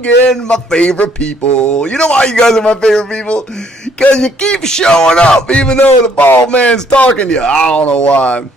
again, my favorite people. You know why you guys are my favorite people? Because you keep showing up even though the bald man's talking to you. I don't know why.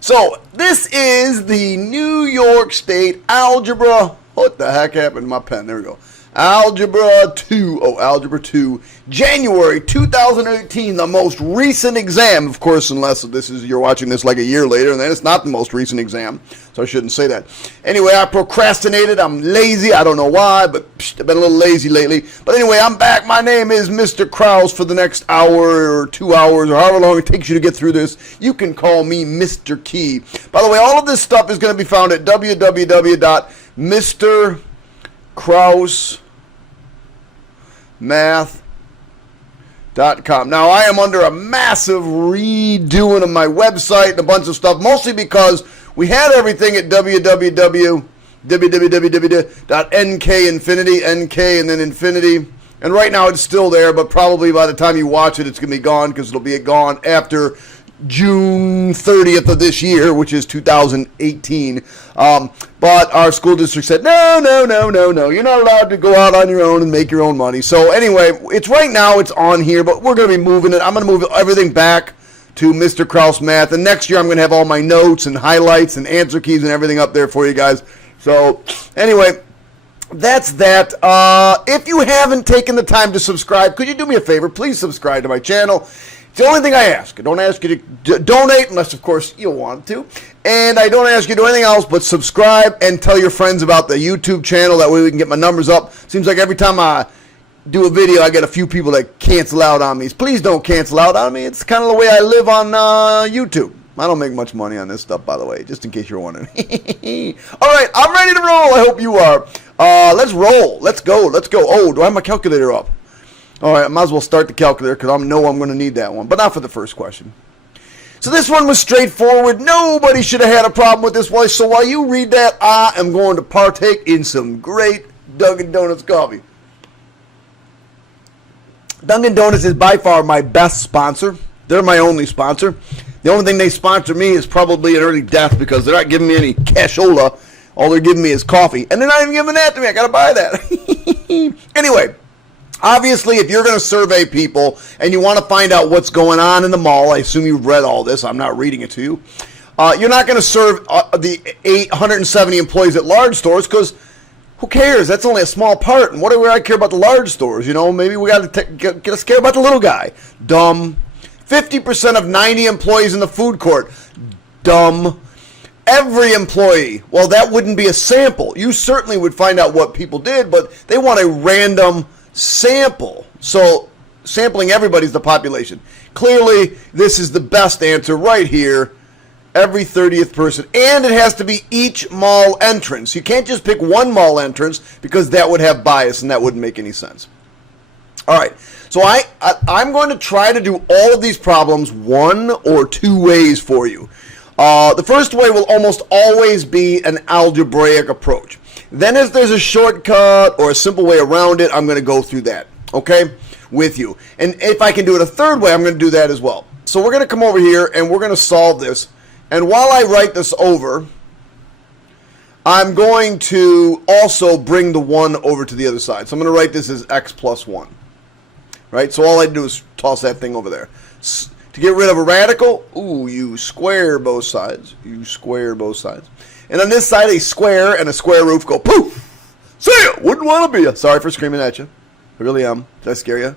So, this is the New York State Algebra. What the heck happened to my pen? There we go. Algebra 2. Oh, Algebra 2. January 2018, the most recent exam. Of course, unless you're watching this like a year later, and then it's not the most recent exam. So I shouldn't say that. Anyway, I procrastinated. I'm lazy. I don't know why, but I've been a little lazy lately. But anyway, I'm back. My name is Mr. Krause for the next hour or 2 hours or however long it takes you to get through this. You can call me Mr. Key. By the way, all of this stuff is going to be found at www.mrkraussemath.com. Now, I am under a massive redoing of my website and a bunch of stuff, mostly because we had everything at www.nkinfinity, NK and then infinity. And right now it's still there, but probably by the time you watch it, it's going to be gone because it'll be gone after June 30th of this year, which is 2018. But our school district said, no, you're not allowed to go out on your own and make your own money. So anyway, it's right now, it's on here, but we're going to be moving it. I'm going to move everything back to Mr. Krause Math. And next year, I'm going to have all my notes and highlights and answer keys and everything up there for you guys. So anyway, that's that. If you haven't taken the time to subscribe, could you do me a favor? Please subscribe to my channel. It's the only thing I ask. I don't ask you to donate unless, of course, you want to. And I don't ask you to do anything else but subscribe and tell your friends about the YouTube channel. That way we can get my numbers up. Seems like every time I do a video, I get a few people that cancel out on me. Please don't cancel out on me. It's kind of the way I live on YouTube. I don't make much money on this stuff, by the way, just in case you're wondering. All right, I'm ready to roll. I hope you are. Let's roll. Let's go. Oh, do I have my calculator up? All right, I might as well start the calculator because I know I'm going to need that one, but not for the first question. So this one was straightforward. Nobody should have had a problem with this one. So while you read that, I am going to partake in some great Dunkin' Donuts coffee. Dunkin' Donuts is by far my best sponsor. They're my only sponsor. The only thing they sponsor me is probably an early death because they're not giving me any cashola. All they're giving me is coffee. And they're not even giving that to me. I got to buy that. Anyway. Obviously, if you're going to survey people and you want to find out what's going on in the mall, I assume you've read all this. I'm not reading it to you. You're not going to serve the 870 employees at large stores because who cares? That's only a small part. And what do I care about the large stores? You know, maybe we got to get us care about the little guy. Dumb. 50% of 90 employees in the food court. Dumb. Every employee. Well, that wouldn't be a sample. You certainly would find out what people did, but they want a random sample. So sampling everybody's the population. Clearly, this is the best answer right here. Every 30th person. And it has to be each mall entrance. You can't just pick one mall entrance because that would have bias and that wouldn't make any sense. All right. So I'm going to try to do all of these problems one or two ways for you. The first way will almost always be an algebraic approach. Then if there's a shortcut or a simple way around it, I'm going to go through that, okay, with you. And if I can do it a third way, I'm going to do that as well. So we're going to come over here and we're going to solve this. And while I write this over, I'm going to also bring the 1 over to the other side. So I'm going to write this as x plus 1, right? So all I do is toss that thing over there. To get rid of a radical, ooh, you square both sides. You square both sides. And on this side, a square and a square root go poof. See ya! Wouldn't want to be ya. Sorry for screaming at you. I really am. Did I scare you?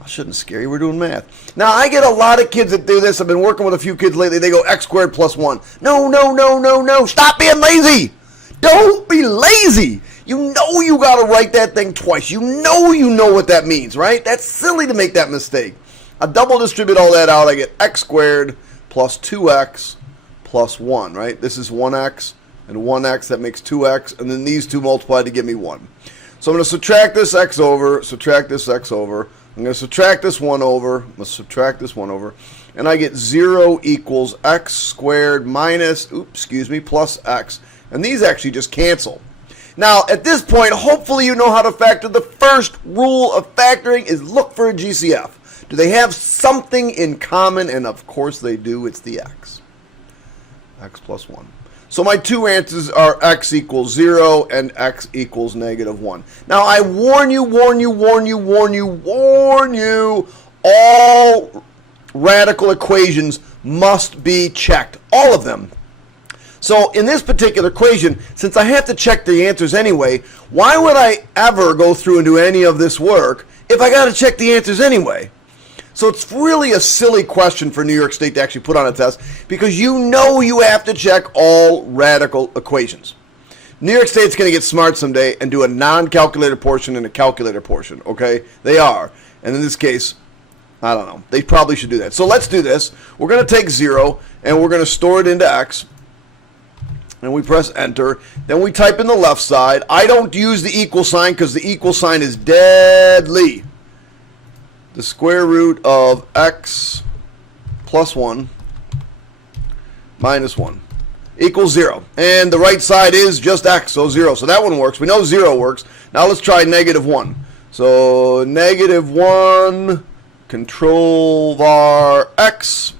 I shouldn't scare you. We're doing math. Now, I get a lot of kids that do this. I've been working with a few kids lately. They go x squared plus 1. No. Stop being lazy. Don't be lazy. You know you got to write that thing twice. You know what that means, right? That's silly to make that mistake. I double distribute all that out. I get x squared plus 2x plus 1, right? This is 1x and 1x. That makes 2x. And then these two multiply to give me 1. So I'm going to subtract this x over, subtract this x over. I'm going to subtract this 1 over. I'm going to subtract this 1 over. And I get 0 equals x squared minus, plus x. And these actually just cancel. Now, at this point, hopefully you know how to factor. The first rule of factoring is look for a GCF. Do they have something in common? And of course they do. It's the x. X plus 1. So my two answers are x equals 0 and x equals -1. Now I warn you, all radical equations must be checked. All of them. So in this particular equation, since I have to check the answers anyway, why would I ever go through and do any of this work if I got to check the answers anyway? So it's really a silly question for New York State to actually put on a test because you know you have to check all radical equations. New York State's going to get smart someday and do a non-calculator portion and a calculator portion, okay? They are. And in this case, I don't know. They probably should do that. So let's do this. We're going to take 0 and we're going to store it into x. And we press enter. Then we type in the left side. I don't use the equal sign because the equal sign is deadly. The square root of x plus 1 minus 1 equals 0. And the right side is just x, so 0. So that one works. We know 0 works. Now let's try -1. So -1, control var x.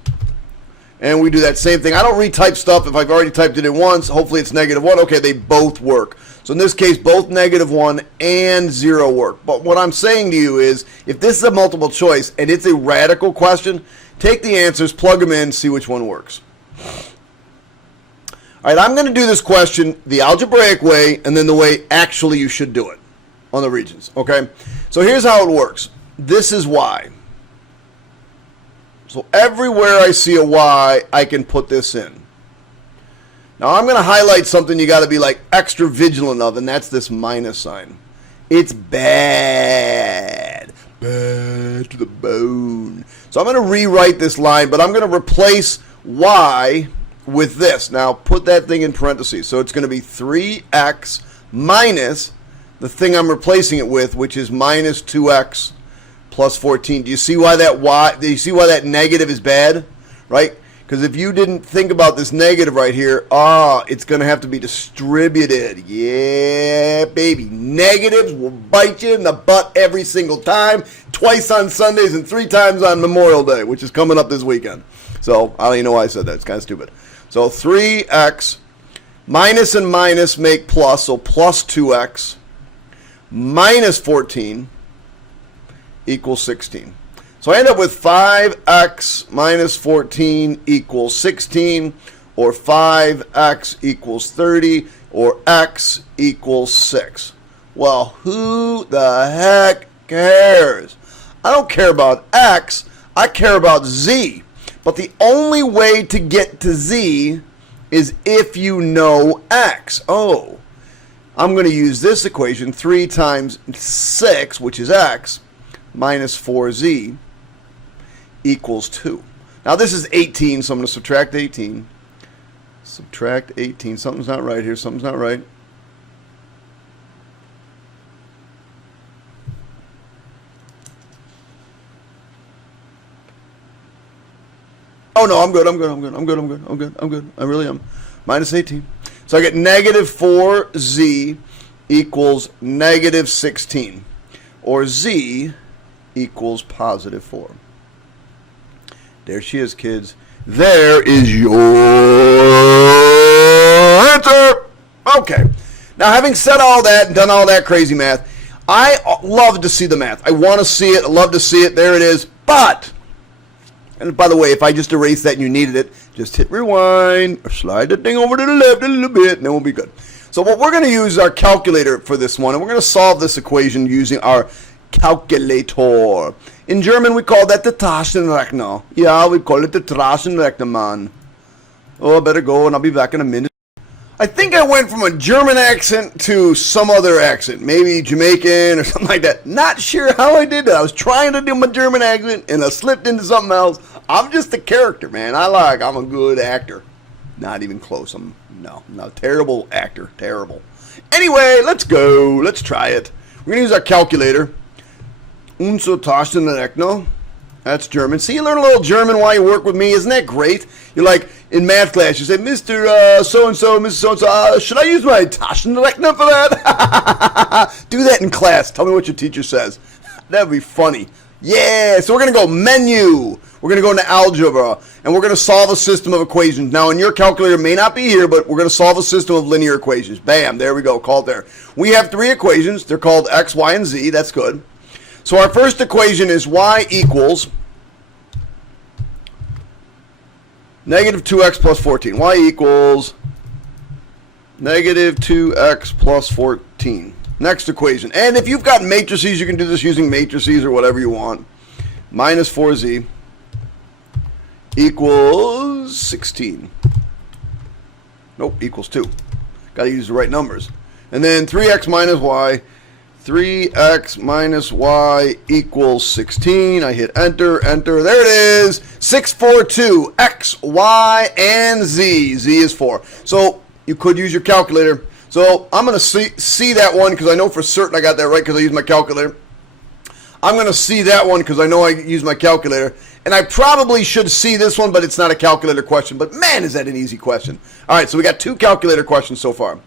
And we do that same thing. I don't retype stuff if I've already typed it in once. Hopefully it's -1. Okay, they both work. So in this case, both -1 and 0 work. But what I'm saying to you is, if this is a multiple choice and it's a radical question, take the answers, plug them in, see which one works. All right, I'm going to do this question the algebraic way and then the way actually you should do it on the Regents. Okay, so here's how it works. This is y. So everywhere I see a y, I can put this in. Now I'm going to highlight something you got to be like extra vigilant of, and that's this minus sign. It's bad. Bad to the bone. So I'm going to rewrite this line, but I'm going to replace y with this. Now put that thing in parentheses. So it's going to be 3x minus the thing I'm replacing it with, which is minus 2x plus 14. Do you see why that do you see why that negative is bad? Right? Because if you didn't think about this negative right here, it's going to have to be distributed. Yeah, baby. Negatives will bite you in the butt every single time, twice on Sundays and 3 times on Memorial Day, which is coming up this weekend. So I don't even know why I said that. It's kind of stupid. So 3x minus and minus make plus, so plus 2x minus 14 equals 16. So I end up with 5x minus 14 equals 16, or 5x equals 30, or x equals 6. Well, who the heck cares? I don't care about x, I care about z. But the only way to get to z is if you know x. Oh, I'm going to use this equation, 3 times 6, which is x, minus 4z equals 2. Now this is 18, so I'm going to subtract 18. Subtract 18. Something's not right here. Something's not right. Oh no, I'm good. I really am. Minus 18. So I get negative 4z equals negative 16. Or z equals positive 4. There she is, kids. There is your answer. Okay. Now, having said all that and done all that crazy math, I love to see the math. I want to see it. I love to see it. There it is. But, and by the way, if I just erased that and you needed it, just hit rewind or slide the thing over to the left a little bit, and then we'll be good. So what we're going to use is our calculator for this one, and we're going to solve this equation using our calculator. In German, we call that the Taschenrechner. Yeah, we call it the Taschenrechner, man. Oh, I better go, and I'll be back in a minute. I think I went from a German accent to some other accent, maybe Jamaican or something like that. Not sure how I did that. I was trying to do my German accent, and I slipped into something else. I'm just a character, man. I'm a good actor. Not even close. I'm a terrible actor. Terrible. Anyway, let's go. Let's try it. We're going to use our calculator. Unser Taschenrechner. That's German. See, you learn a little German while you work with me. Isn't that great? You're like, in math class, you say, Mr. So-and-so, Mrs. So-and-so, should I use my Taschenrechner for that? Do that in class. Tell me what your teacher says. That would be funny. Yeah, so we're going to go menu. We're going to go into algebra, and we're going to solve a system of equations. Now, in your calculator, may not be here, but we're going to solve a system of linear equations. Bam, there we go, called there. We have 3 equations. They're called x, y, and z. That's good. So our first equation is y equals negative 2x plus 14. Y equals negative 2x plus 14. Next equation. And if you've got matrices, you can do this using matrices or whatever you want. Minus 4z equals 16. Nope, equals 2. Got to use the right numbers. And then 3x minus y. 3x minus y equals 16. I hit enter, enter. There it is. 642. X, y, and z. Z is 4. So you could use your calculator. So I'm going to see that one because I know for certain I got that right because I used my calculator. I'm going to see that one because I know I used my calculator. And I probably should see this one, but it's not a calculator question. But man, is that an easy question. All right, so we got 2 calculator questions so far.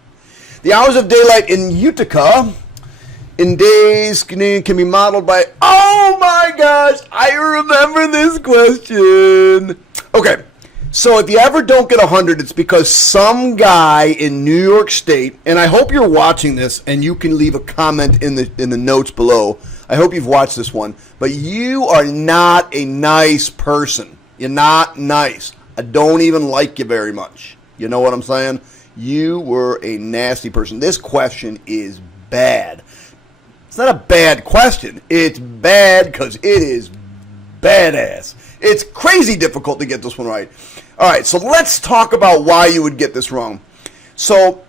The hours of daylight in Utica in days can be modeled by, oh my gosh, I remember this question. Okay, so if you ever don't get 100, it's because some guy in New York State, and I hope you're watching this and you can leave a comment in the notes below. I hope you've watched this one, but you are not a nice person. You're not nice. I don't even like you very much. You know what I'm saying? You were a nasty person. This question is bad. It's not a bad question. It's bad because it is badass. It's crazy difficult to get this one right. All right, so let's talk about why you would get this wrong. So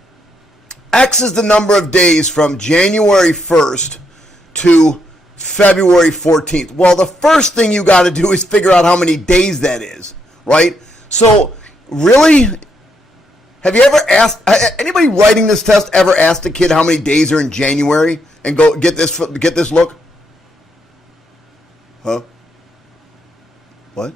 X is the number of days from January 1st to February 14th. Well, the first thing you got to do is figure out how many days that is, right? So really, have you ever asked, anybody writing this test ever asked a kid how many days are in January? And go get this look. Huh? What?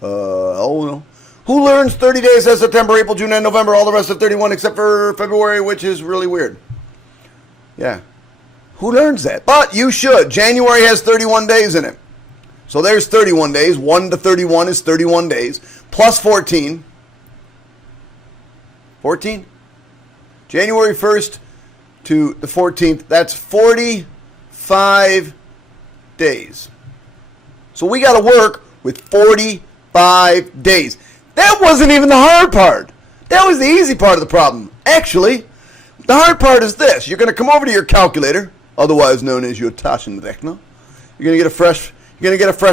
Oh no. Who learns 30 days as September, April, June, and November, all the rest of 31 except for February, which is really weird. Yeah. Who learns that? But you should. January has 31 days in it. So there's 31 days. 1 to 31 is 31 days. Plus 14. 14? January 1st to the 14th, that's 45 days. So we got to work with 45 days. That wasn't even the hard part. That was the easy part of the problem. Actually, the hard part is this. You're going to come over to your calculator, otherwise known as your Taschenrechner. You're going to get a fresh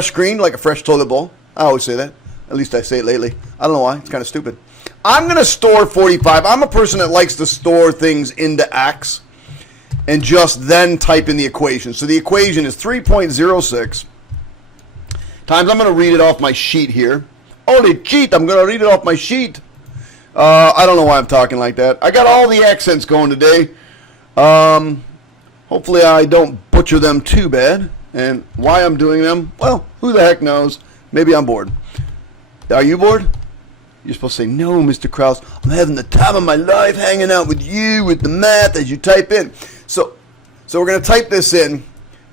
screen, like a fresh toilet bowl. I always say that. At least I say it lately. I don't know why. It's kind of stupid. I'm going to store 45. I'm a person that likes to store things into X and just then type in the equation. So the equation is 3.06 times, I'm going to read it off my sheet here. Holy cheat, I'm going to read it off my sheet. I don't know why I'm talking like that. I got all the accents going today. Hopefully I don't butcher them too bad. And why I'm doing them, well, who the heck knows? Maybe I'm bored. Are you bored? You're supposed to say, no, Mr. Krause, I'm having the time of my life hanging out with you with the math as you type in. So we're going to type this in,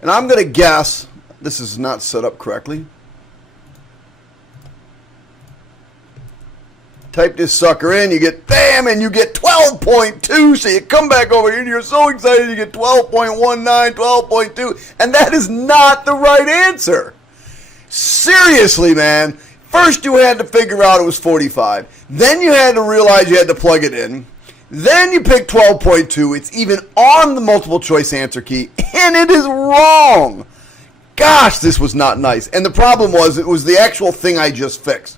and I'm going to guess this is not set up correctly. Type this sucker in, you get, bam, and you get 12.2. So you come back over here, and you're so excited, you get 12.19, 12.2, and that is not the right answer. Seriously, man. First you had to figure out it was 45. Then you had to realize you had to plug it in. Then you pick 12.2. It's even on the multiple choice answer key, and it is wrong. Gosh, this was not nice. And the problem was, it was the actual thing I just fixed.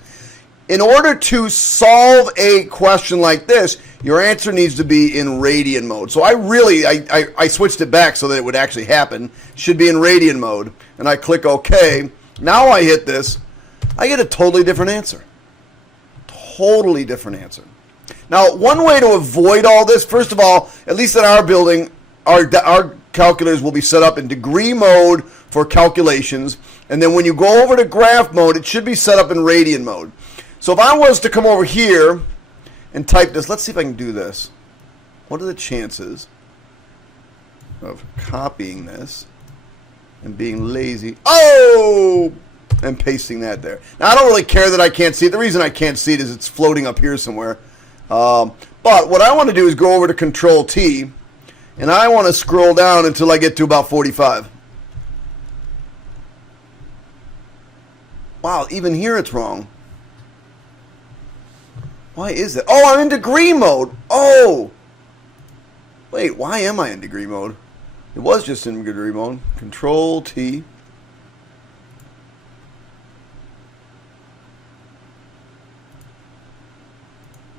In order to solve a question like this, your answer needs to be in radian mode. So I switched it back so that it would actually happen. It should be in radian mode. And I click OK. Now I hit this. I get a totally different answer. Totally different answer. Now, one way to avoid all this, first of all, at least in our building, our calculators will be set up in degree mode for calculations. And then when you go over to graph mode, it should be set up in radian mode. So if I was to come over here and type this, let's see if I can do this. What are the chances of copying this and being lazy. Oh! And pasting that there. Now, I don't really care that I can't see it. The reason I can't see it is it's floating up here somewhere. But what I want to do is go over to Control T, and I want to scroll down until I get to about 45. Wow, even here it's wrong. Why is it? Oh, I'm in degree mode. Oh! Wait, why am I in degree mode? It was just in degree mode. Control T.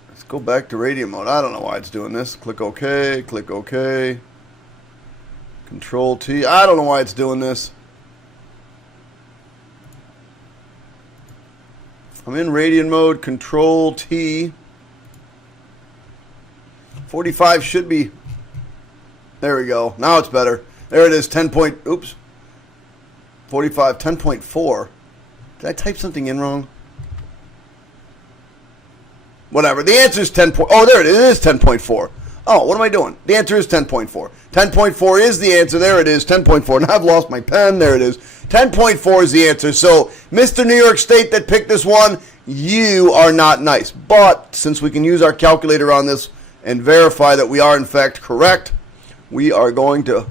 Let's go back to radio mode. I don't know why it's doing this. Click OK. Click OK. Control T. I don't know why it's doing this. I'm in radian mode. Control T. 45 should be. There we go. Now it's better. There it is. 10 point. Oops. 45. 10.4. Did I type something in wrong? Whatever. The answer is 10. Oh, there it is. It is 10.4. Oh, what am I doing? The answer is 10.4. 10.4 is the answer. There it is. 10.4. Now I've lost my pen. There it is. 10.4 is the answer. So, Mr. New York State that picked this one, you are not nice. But since we can use our calculator on this and verify that we are in fact correct, we are going to.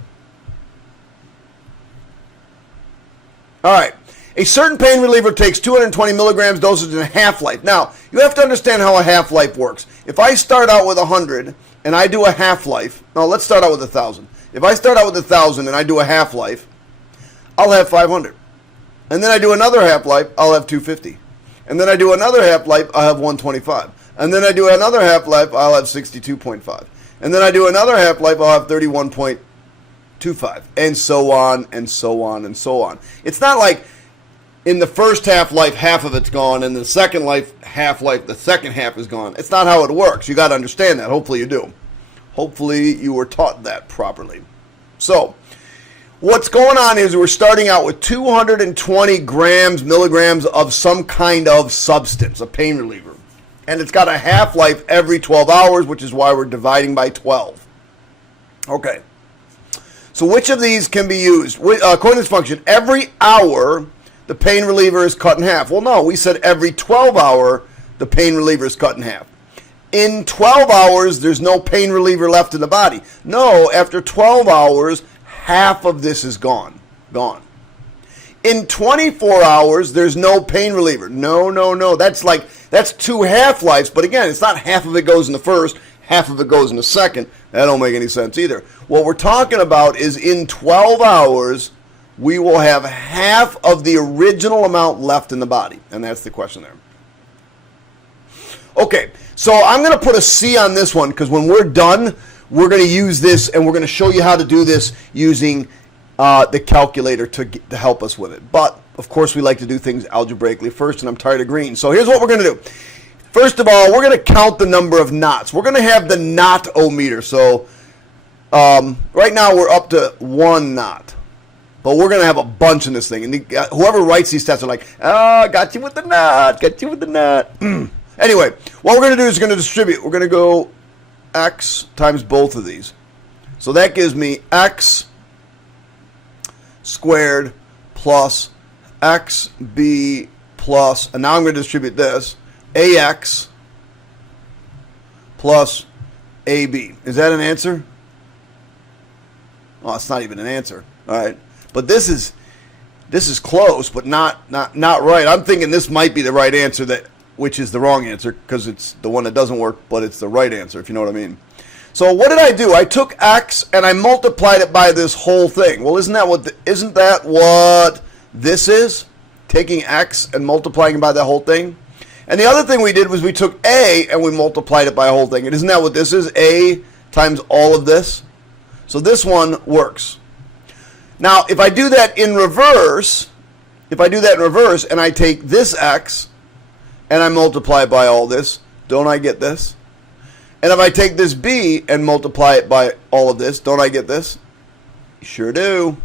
All right. A certain pain reliever takes 220 milligrams dosage in a half-life. Now, you have to understand how a half-life works. If I start out with 100 and I do a half-life, no, let's start out with 1,000. If I start out with 1,000 and I do a half-life, I'll have 500. And then I do another half-life, I'll have 250. And then I do another half-life, I'll have 125. And then I do another half-life, I'll have 62.5. And then I do another half-life, I'll have 31.25. And so on, and so on, and so on. It's not like in the first half-life, half of it's gone, and the second half-life, the second half is gone. It's not how it works. You got to understand that. Hopefully you do. Hopefully you were taught that properly. So, what's going on is we're starting out with 220 milligrams of some kind of substance, a pain reliever. And it's got a half-life every 12 hours, which is why we're dividing by 12. Okay. So which of these can be used? According to this function, every hour the pain reliever is cut in half. Well, no, we said every 12 hour the pain reliever is cut in half. In 12 hours, there's no pain reliever left in the body. No, after 12 hours, half of this is gone. Gone. In 24 hours, there's no pain reliever. No. That's two half-lives. But again, it's not half of it goes in the first, half of it goes in the second. That don't make any sense either. What we're talking about is in 12 hours, we will have half of the original amount left in the body. And that's the question there. Okay, so I'm going to put a C on this one because when we're done, we're going to use this and we're going to show you how to do this using the calculator to help us with it. But, of course, we like to do things algebraically first, and I'm tired of green. So here's what we're going to do. First of all, we're going to count the number of knots. We're going to have the knot-o-meter. So right now we're up to 1 knot. But we're going to have a bunch in this thing. And whoever writes these tests are like, oh, got you with the knot, got you with the knot. Anyway, what we're going to do is we're going to distribute. We're going to go x times both of these. So that gives me x squared plus xb plus, and now I'm going to distribute this, ax plus ab. Is that an answer? Oh, it's not even an answer. All right. But this is close, but not right. I'm thinking this might be the right answer, which is the wrong answer because it's the one that doesn't work, but it's the right answer, if you know what I mean. So what did I do? I took x and I multiplied it by this whole thing. Well, isn't that what this is? Taking x and multiplying it by the whole thing. And the other thing we did was we took a and we multiplied it by a whole thing. And isn't that what this is? A times all of this. So this one works. Now, if I do that in reverse, and I take this x and I multiply it by all this, don't I get this? And if I take this b and multiply it by all of this, don't I get this? Sure do.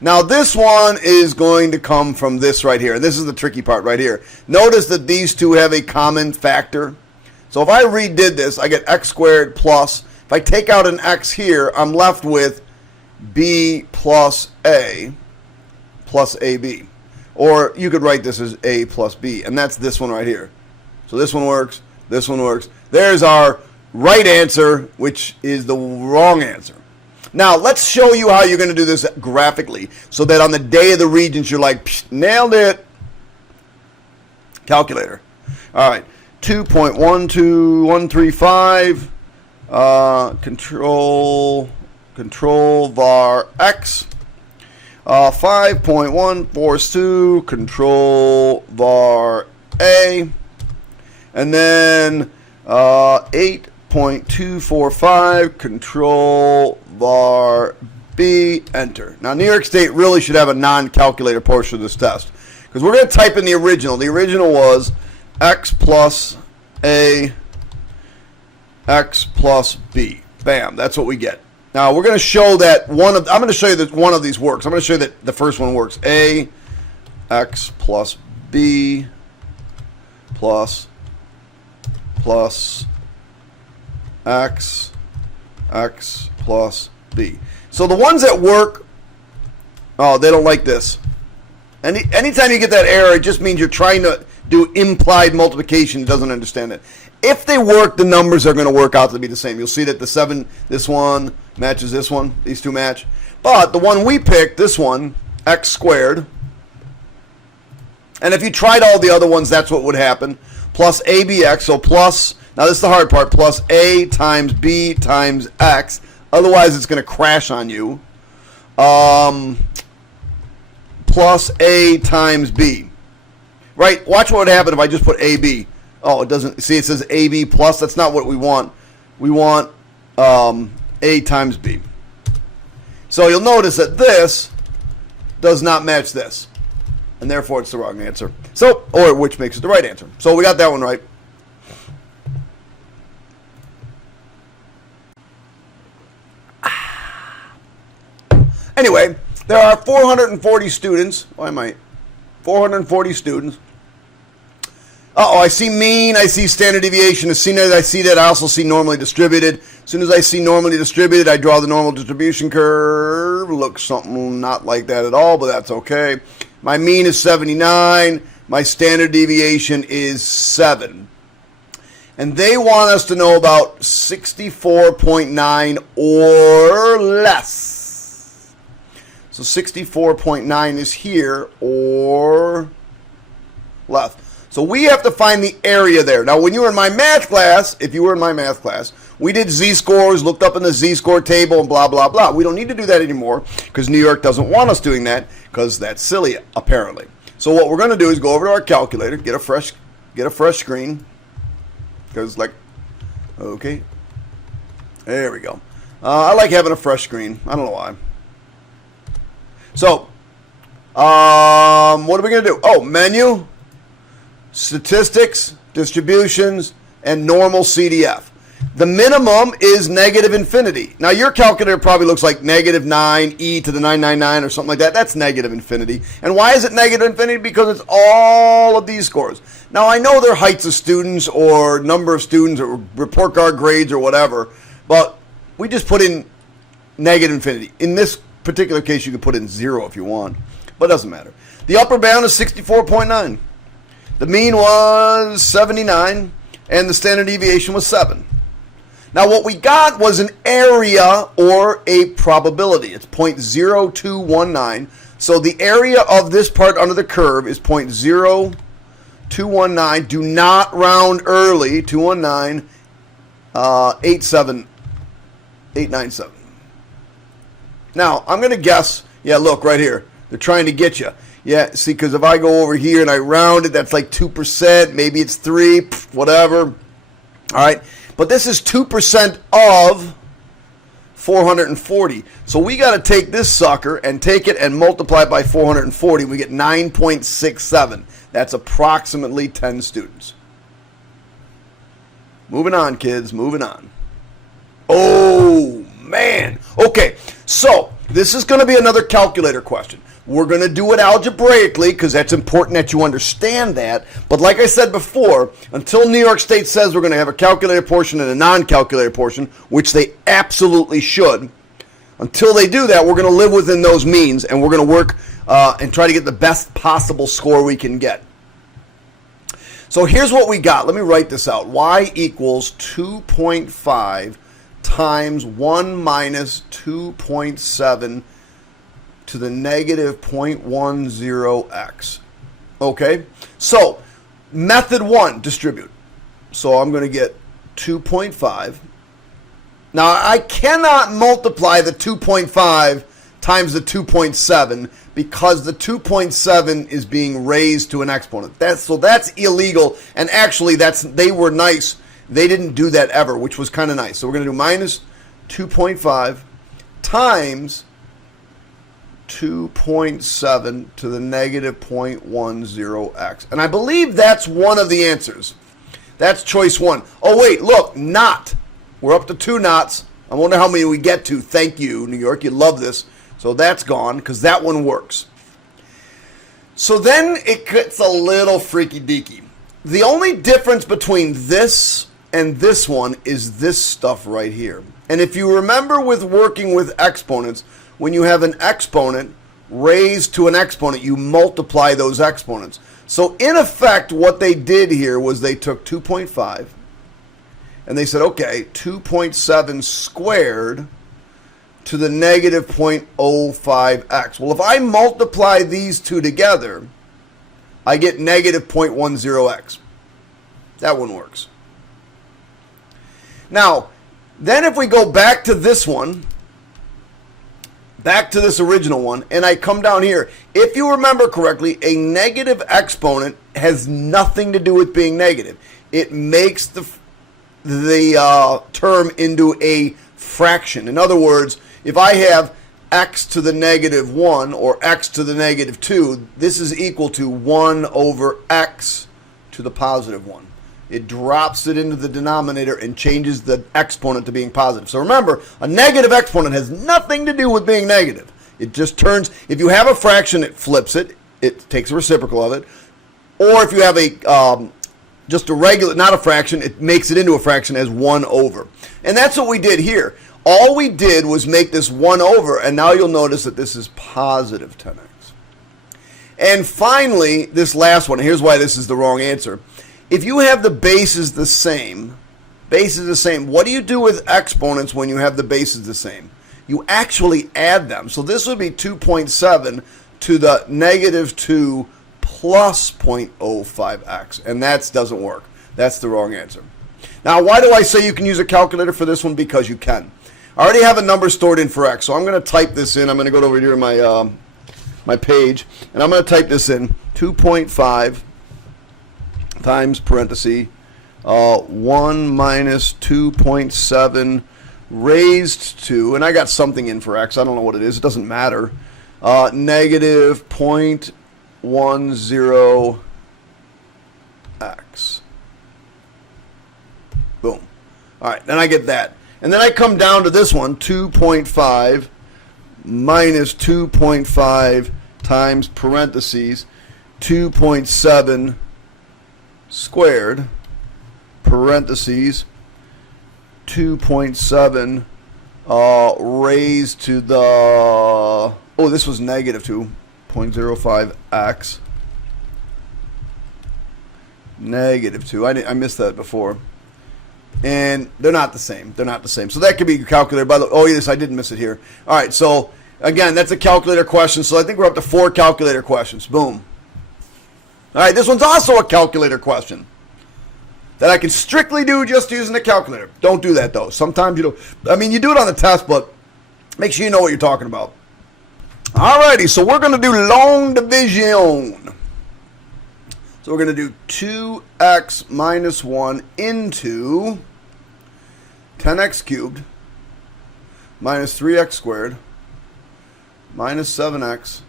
Now, this one is going to come from this right here. This is the tricky part right here. Notice that these two have a common factor. So if I redid this, I get x squared plus, if I take out an x here, I'm left with B plus A plus AB. Or you could write this as A plus B, and that's this one right here. So this one works, this one works. There's our right answer, which is the wrong answer. Now, let's show you how you're going to do this graphically so that on the day of the Regents, you're like, nailed it. Calculator. All right, 2.12135, control var x. 5.142, control var A, and then 8.245, control var B, enter. Now, New York State really should have a non-calculator portion of this test, because we're going to type in the original. The original was x plus A, x plus B. Bam, that's what we get. Now, we're going to show that I'm going to show you that one of these works. I'm going to show you that the first one works. A, x plus B, plus x plus B. So the ones that work, oh, they don't like this. Anytime you get that error, it just means you're trying to do implied multiplication. It doesn't understand it. If they work, the numbers are going to work out to be the same. You'll see that the 7, this one, matches this one. These two match. But the one we picked, this one, x squared. And if you tried all the other ones, that's what would happen. Plus abx, so plus, now this is the hard part, plus a times b times x. Otherwise, it's going to crash on you. Plus a times b. Right? Watch what would happen if I just put ab. Oh, it doesn't. See, it says AB plus. That's not what we want. We want A times B. So you'll notice that this does not match this. And therefore, it's the wrong answer. So, or which makes it the right answer. So we got that one right. Anyway, there are 440 students. Why am I? 440 students. Uh-oh, I see mean, I see standard deviation. As soon as I see that, I also see normally distributed. As soon as I see normally distributed, I draw the normal distribution curve. Looks something not like that at all, but that's okay. My mean is 79. My standard deviation is 7. And they want us to know about 64.9 or less. So 64.9 is here or less. So we have to find the area there. Now, when you were in my math class, if you were in my math class, we did z-scores, looked up in the z-score table, and blah, blah, blah. We don't need to do that anymore because New York doesn't want us doing that because that's silly, apparently. So what we're going to do is go over to our calculator, get a fresh screen. Because, like, okay. There we go. I like having a fresh screen. I don't know why. So, what are we going to do? Oh, menu. Statistics, distributions, and normal CDF. The minimum is negative infinity. Now, your calculator probably looks like negative 9 e to the 999 or something like that. That's negative infinity. And why is it negative infinity? Because it's all of these scores. Now, I know they're heights of students or number of students or report card grades or whatever, but we just put in negative infinity. In this particular case, you could put in 0 if you want, but it doesn't matter. The upper bound is 64.9. The mean was 79, and the standard deviation was 7. Now, what we got was an area or a probability. It's 0.0219. So the area of this part under the curve is 0.0219. Do not round early. 219, 897. Now, I'm going to guess. Yeah, look, right here. They're trying to get you. Yeah, see, because if I go over here and I round it, that's like 2%. Maybe it's 3, whatever. All right. But this is 2% of 440. So we got to take this sucker and take it and multiply it by 440. We get 9.67. That's approximately 10 students. Moving on, kids. Moving on. Oh, man. Okay, so this is going to be another calculator question. We're going to do it algebraically because that's important that you understand that. But like I said before, until New York State says we're going to have a calculator portion and a non-calculator portion, which they absolutely should, Until they do that, we're going to live within those means, and we're going to work and try to get the best possible score we can get. So here's what we got. Let me write this out. Y equals 2.5 times 1 minus 2.7 to the negative 0.10x. Okay? So, method 1, distribute. So I'm going to get 2.5. Now, I cannot multiply the 2.5 times the 2.7 because the 2.7 is being raised to an exponent. So that's illegal, and actually they were nice. They didn't do that ever, which was kind of nice. So we're going to do minus 2.5 times 2.7 to the negative 0.10x. And I believe that's one of the answers. That's choice 1. Oh, wait, look, not. We're up to 2 knots. I wonder how many we get to. Thank you, New York. You love this. So that's gone because that one works. So then it gets a little freaky deaky. The only difference between this and this one is this stuff right here. And if you remember with working with exponents, when you have an exponent raised to an exponent, you multiply those exponents. So in effect, what they did here was they took 2.5 and they said, okay, 2.7 squared to the negative 0.05x. Well, if I multiply these two together, I get negative 0.10x. That one works. Now, then if we go back to this one, back to this original one, and I come down here, if you remember correctly, a negative exponent has nothing to do with being negative. It makes the term into a fraction. In other words, if I have x to the negative 1 or x to the negative 2, this is equal to 1 over x to the positive 1. It drops it into the denominator and changes the exponent to being positive. So remember, a negative exponent has nothing to do with being negative. It just turns, if you have a fraction, it flips it. It takes a reciprocal of it. Or if you have a just a regular, not a fraction, it makes it into a fraction as 1 over. And that's what we did here. All we did was make this 1 over, and now you'll notice that this is positive 10x. And finally, this last one, here's why this is the wrong answer. If you have the bases the same, what do you do with exponents when you have the bases the same? You actually add them. So this would be 2.7 to the negative 2 plus 0.05x, and that doesn't work. That's the wrong answer. Now, why do I say you can use a calculator for this one? Because you can. I already have a number stored in for x, so I'm going to type this in. I'm going to go over here to my my page, and I'm going to type this in, 2.5 times parenthesis 1 minus 2.7 raised to, and I got something in for x. I don't know what it is. It doesn't matter. Negative 0.10x. Boom. All right, then I get that. And then I come down to this one, 2.5 minus 2.5 times parentheses 2.7 squared parentheses 2.7 raised to the, oh, this was negative 2.05x. Negative 2. I missed that before. And they're not the same. They're not the same. So that could be a calculator. By the way, oh, yes, I didn't miss it here. All right, so again, that's a calculator question. So I think we're up to 4 calculator questions. Boom. All right, this one's also a calculator question that I can strictly do just using a calculator. Don't do that, though. Sometimes you don't. I mean, you do it on the test, but make sure you know what you're talking about. All righty, so we're going to do long division. So we're going to do 2x minus 1 into 10x cubed minus 3x squared minus 7x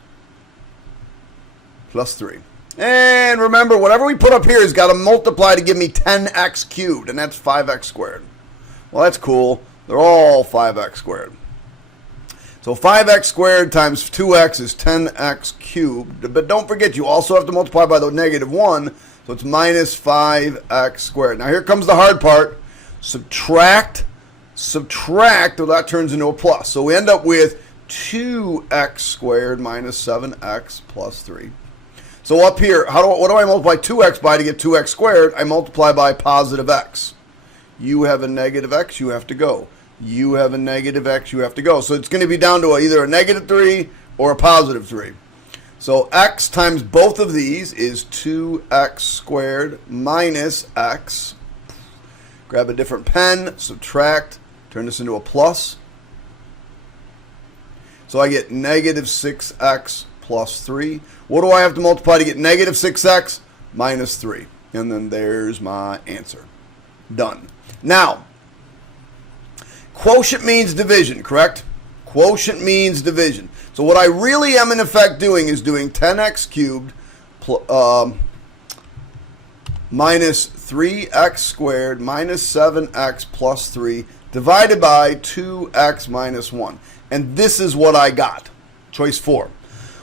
plus 3. And remember, whatever we put up here has got to multiply to give me 10x cubed, and that's 5x squared. Well, that's cool. They're all 5x squared. So 5x squared times 2x is 10x cubed. But don't forget, you also have to multiply by the negative 1, so it's minus 5x squared. Now here comes the hard part. Subtract subtract, well, that turns into a plus. So we end up with 2x squared minus 7x plus 3. So up here, what do I multiply 2x by to get 2x squared? I multiply by positive x. You have a negative x, you have to go. You have a negative x, you have to go. So it's going to be down to either a negative 3 or a positive 3. So x times both of these is 2x squared minus x. Grab a different pen, subtract, turn this into a plus. So I get negative 6x plus 3. What do I have to multiply to get negative 6x? Minus 3. And then there's my answer. Done. Now, quotient means division, correct? Quotient means division. So what I really am in effect doing is doing 10x cubed minus 3x squared minus 7x plus 3 divided by 2x minus 1. And this is what I got. Choice 4.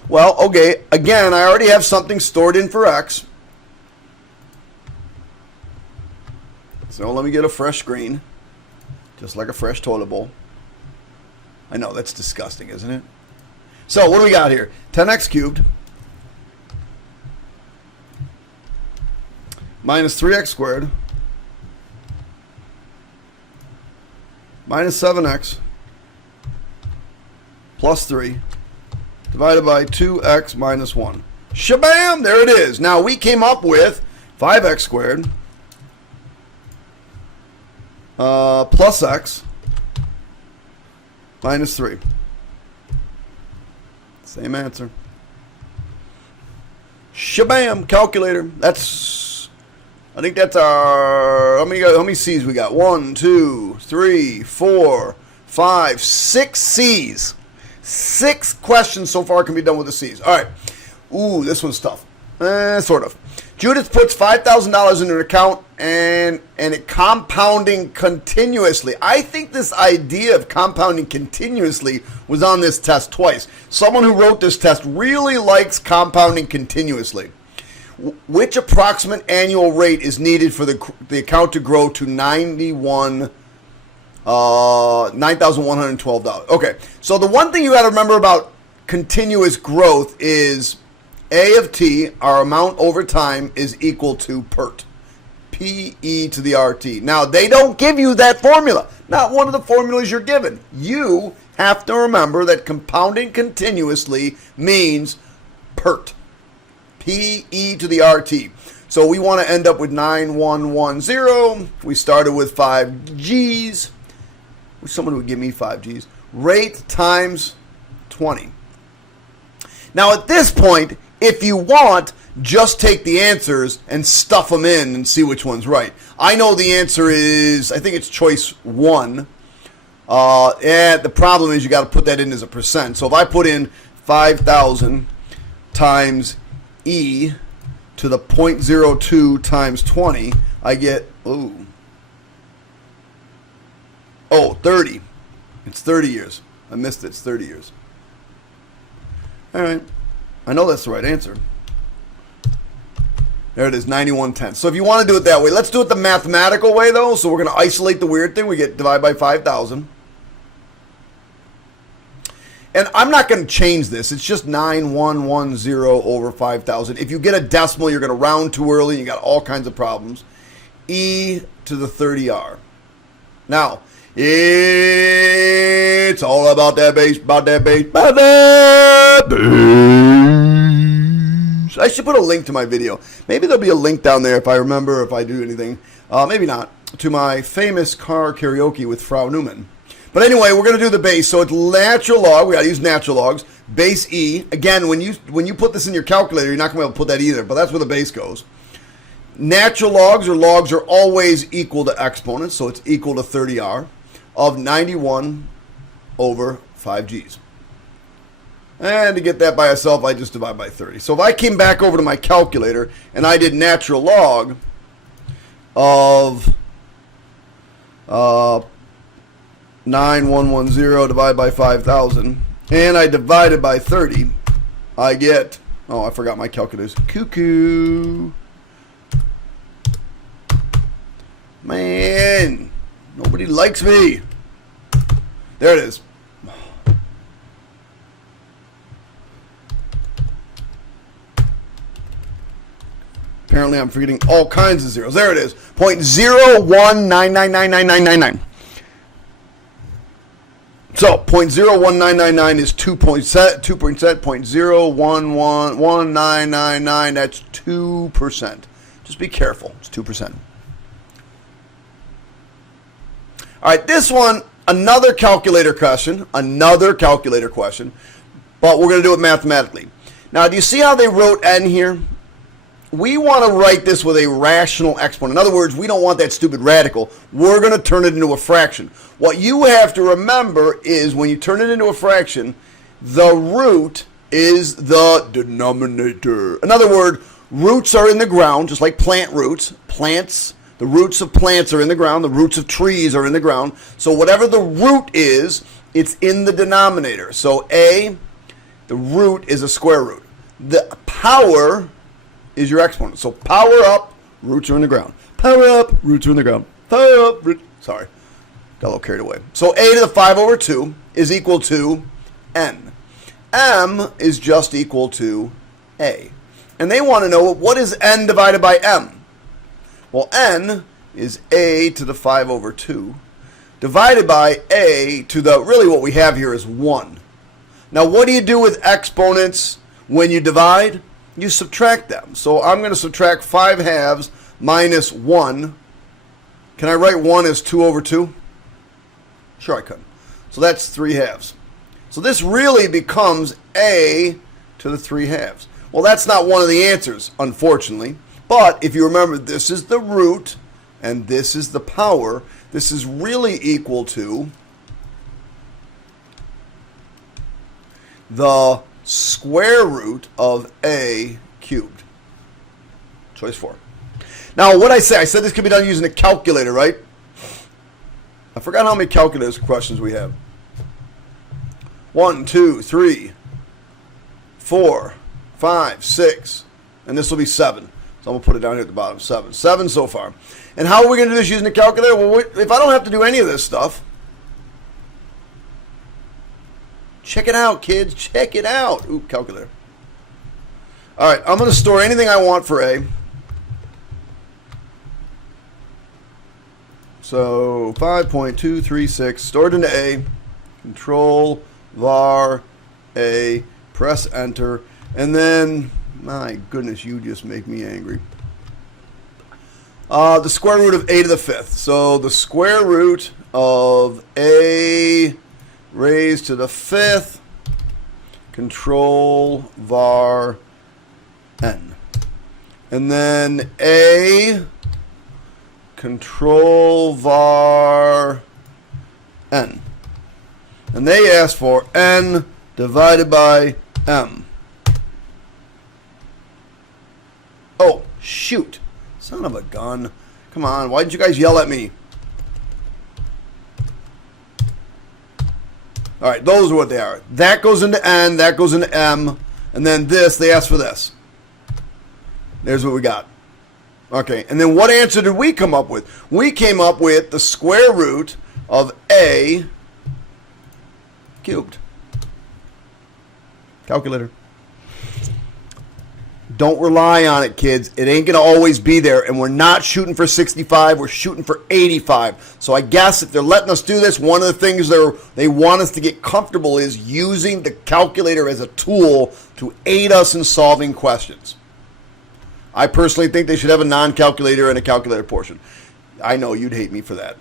Well, okay, again, I already have something stored in for x. So let me get a fresh screen, just like a fresh toilet bowl. I know, that's disgusting, isn't it? So what do we got here? 10x cubed minus 3x squared minus 7x plus 3 divided by 2x minus 1. Shabam! There it is. Now we came up with 5x squared plus x minus 3. Same answer. Shabam! Calculator. I think that's our, how many C's we got? 1, 2, 3, 4, 5, 6 C's. 6 questions so far can be done with the C's. All right. Ooh, this one's tough. Sort of. Judith puts $5,000 in her account and it compounding continuously. I think this idea of compounding continuously was on this test twice. Someone who wrote this test really likes compounding continuously. Which approximate annual rate is needed for the account to grow to $9,112? Okay, so the one thing you got to remember about continuous growth is A of t, our amount over time, is equal to PERT. P-E to the RT. Now, they don't give you that formula. Not one of the formulas you're given. You have to remember that compounding continuously means PERT. P-E to the RT. So we want to end up with 9110. We started with 5 G's. Wish someone would give me 5 G's. Rate times 20. Now at this point, if you want, just take the answers and stuff them in and see which one's right. I know the answer is, I think it's choice 1. And the problem is you got to put that in as a percent. So if I put in 5,000 times E to the 0.02 times 20, I get, 30. It's 30 years. I missed it. It's 30 years. All right. I know that's the right answer. There it is, 91/10. So if you want to do it that way, let's do it the mathematical way, though. So we're going to isolate the weird thing. We get divided by 5,000. And I'm not going to change this. It's just 9110 over 5,000. If you get a decimal, you're going to round too early. You got all kinds of problems. E to the 30R. Now, it's all about that base, about that base, about that base. I should put a link to my video. Maybe there'll be a link down there if I remember, if I do anything. Maybe not. To my famous car karaoke with Frau Newman. But anyway, we're going to do the base. So it's natural log. We got to use natural logs. Base E. Again, when you put this in your calculator, you're not going to be able to put that either. But that's where the base goes. Natural logs are always equal to exponents. So it's equal to 30R of 91 over 5Gs. And to get that by itself, I just divide by 30. So if I came back over to my calculator and I did natural log of 9110 divided by 5,000, and I divided by 30, I get, I forgot my calculators. Cuckoo. Man, nobody likes me. There it is. Apparently I'm forgetting all kinds of zeros. There it is. 0.019999999. So 0.019999 is 2.0111999. That's 2%. Just be careful. It's 2%. All right, this one, another calculator question. Another calculator question. But we're going to do it mathematically. Now, do you see how they wrote n here? We want to write this with a rational exponent. In other words, we don't want that stupid radical. We're going to turn it into a fraction. What you have to remember is when you turn it into a fraction, the root is the denominator. In other words, roots are in the ground, just like plant roots. Plants, the roots of plants are in the ground. The roots of trees are in the ground. So whatever the root is, it's in the denominator. So a, the root is a square root. The power is your exponent. So power up, roots are in the ground. Power up, roots are in the ground. Power up, sorry, got a little carried away. So a to the 5 over 2 is equal to n. M is just equal to a. And they want to know, what is n divided by m? Well, n is a to the 5 over 2 divided by a to the, really what we have here is 1. Now, what do you do with exponents when you divide? You subtract them. So I'm going to subtract 5 halves minus 1. Can I write 1 as 2 over 2? Sure I could. So that's 3 halves. So this really becomes a to the 3 halves. Well, that's not one of the answers, unfortunately. But if you remember, this is the root and this is the power. This is really equal to the square root of a cubed. Choice 4. Now, what I said this could be done using a calculator, right? I forgot how many calculator questions we have. 1, 2, 3, 4, 5, 6, and this will be 7. So I'm going to put it down here at the bottom. 7. 7 so far. And how are we going to do this using a calculator? Well, if I don't have to do any of this stuff, check it out, kids. Check it out. Ooh, calculator. All right, I'm going to store anything I want for A. So 5.236 stored into A. Control var A. Press enter. And then, my goodness, you just make me angry. The square root of A to the 5th. So the square root of A raised to the 5th, control var n. And then A, control var n. And they ask for n divided by m. Oh, shoot. Son of a gun. Come on, why didn't you guys yell at me? All right, those are what they are. That goes into n, that goes into m, and then this, they ask for this. There's what we got. Okay, and then what answer did we come up with? We came up with the square root of a cubed. Calculator. Don't rely on it, kids. It ain't going to always be there. And we're not shooting for 65. We're shooting for 85. So I guess if they're letting us do this, one of the things they want us to get comfortable is using the calculator as a tool to aid us in solving questions. I personally think they should have a non-calculator and a calculator portion. I know you'd hate me for that.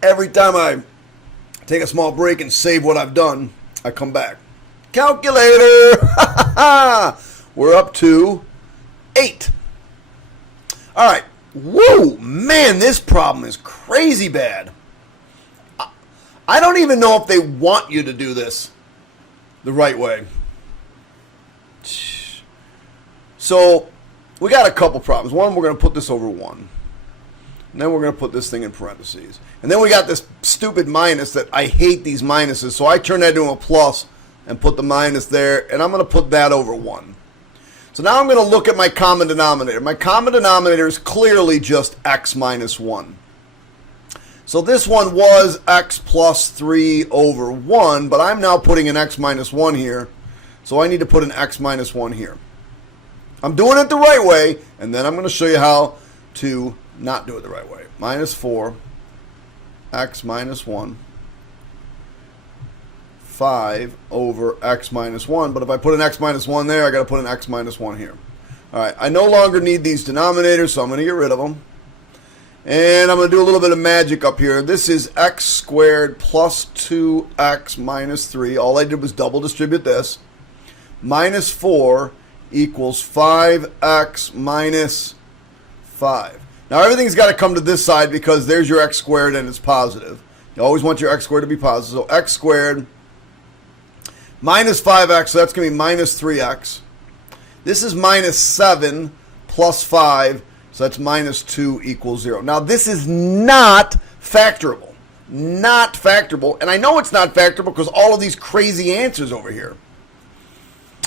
Every time I take a small break and save what I've done, I come back. Calculator! We're up to 8. All right. Woo! Man, this problem is crazy bad. I don't even know if they want you to do this the right way. So, we got a couple problems. One, we're going to put this over 1. And then we're going to put this thing in parentheses. And then we got this stupid minus that I hate these minuses. So I turn that into a plus and put the minus there. And I'm going to put that over 1. So now I'm going to look at my common denominator. My common denominator is clearly just x minus 1. So this one was x plus 3 over 1, but I'm now putting an x minus 1 here. So I need to put an x minus 1 here. I'm doing it the right way, and then I'm going to show you how to not do it the right way. Minus 4, x minus 1, 5 over x minus 1. But if I put an x minus 1 there, I got to put an x minus 1 here. All right, I no longer need these denominators, so I'm going to get rid of them. And I'm going to do a little bit of magic up here. This is x squared plus 2x minus 3. All I did was double distribute this. Minus 4 equals 5x minus 5. Now everything's got to come to this side because there's your x squared and it's positive. You always want your x squared to be positive. So x squared minus 5x, so that's going to be minus 3x. This is minus 7 plus 5, so that's minus 2 equals 0. Now this is not factorable. Not factorable. And I know it's not factorable because all of these crazy answers over here.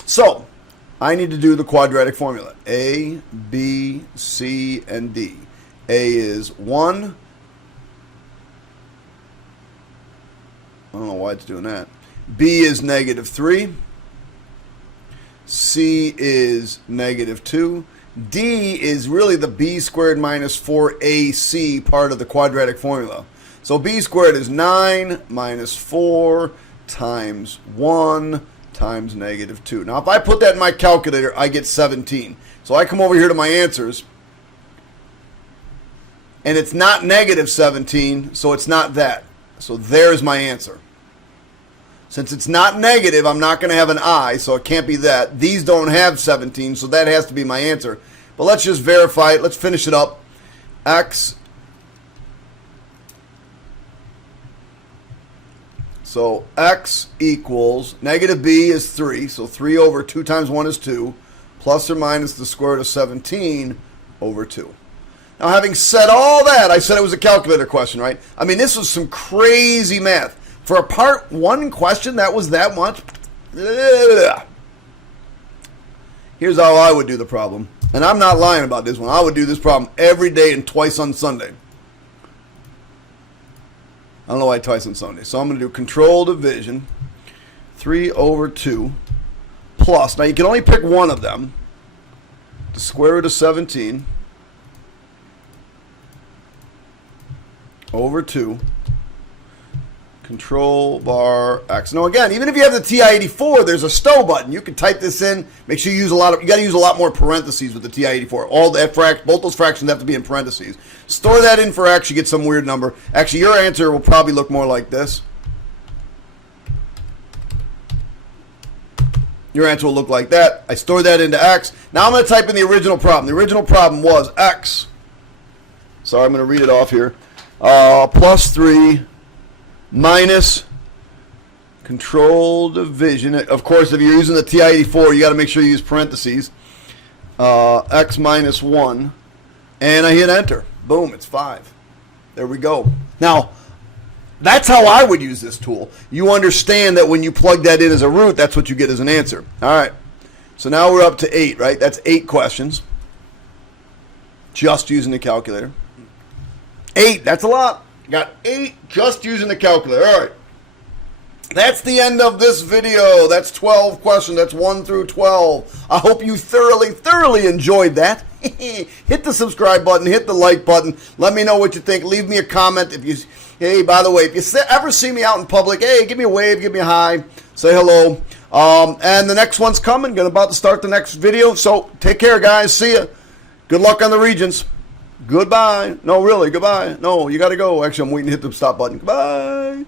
So I need to do the quadratic formula. A, B, C, and D. A is 1. I don't know why it's doing that. B is negative 3. C is negative 2. D is really the b squared minus 4ac part of the quadratic formula. So b squared is 9 minus 4 times 1 times negative 2. Now if I put that in my calculator, I get 17. So I come over here to my answers, and it's not negative 17, so it's not that. So there's my answer. Since it's not negative, I'm not going to have an I, so it can't be that. These don't have 17, so that has to be my answer. But let's just verify it. Let's finish it up. X. So x equals, negative b is 3, so 3 over 2 times 1 is 2, plus or minus the square root of 17 over 2. Now having said all that, I said it was a calculator question, right? I mean, this was some crazy math. For a part 1 question that was that much, here's how I would do the problem. And I'm not lying about this one. I would do this problem every day and twice on Sunday. I don't know why twice on Sunday. So I'm going to do control division, 3 over 2, plus. Now you can only pick one of them. The square root of 17 over 2. Control bar X. Now again, even if you have the TI-84, there's a stow button. You can type this in. Make sure you use you got to use a lot more parentheses with the TI-84. All that both those fractions have to be in parentheses. Store that in for X, you get some weird number. Actually, your answer will probably look more like this. Your answer will look like that. I store that into X. Now I'm going to type in the original problem. The original problem was X. Sorry, I'm going to read it off here. Plus 3 minus control division. Of course, if you're using the TI-84, you got to make sure you use parentheses. X minus 1. And I hit enter. Boom, it's 5. There we go. Now, that's how I would use this tool. You understand that when you plug that in as a root, that's what you get as an answer. All right. So now we're up to 8, right? That's 8 questions. Just using the calculator. 8, that's a lot. Got 8 just using the calculator. All right. That's the end of this video. That's 12 questions. That's 1 through 12. I hope you thoroughly enjoyed that. Hit the subscribe button. Hit the like button. Let me know what you think. Leave me a comment. Hey, by the way, if you ever see me out in public, hey, give me a wave. Give me a hi. Say hello. And the next one's coming. Going about to start the next video. So take care, guys. See ya. Good luck on the Regents. Goodbye. No, really, goodbye. No, you got to go. Actually, I'm waiting to hit the stop button. Goodbye.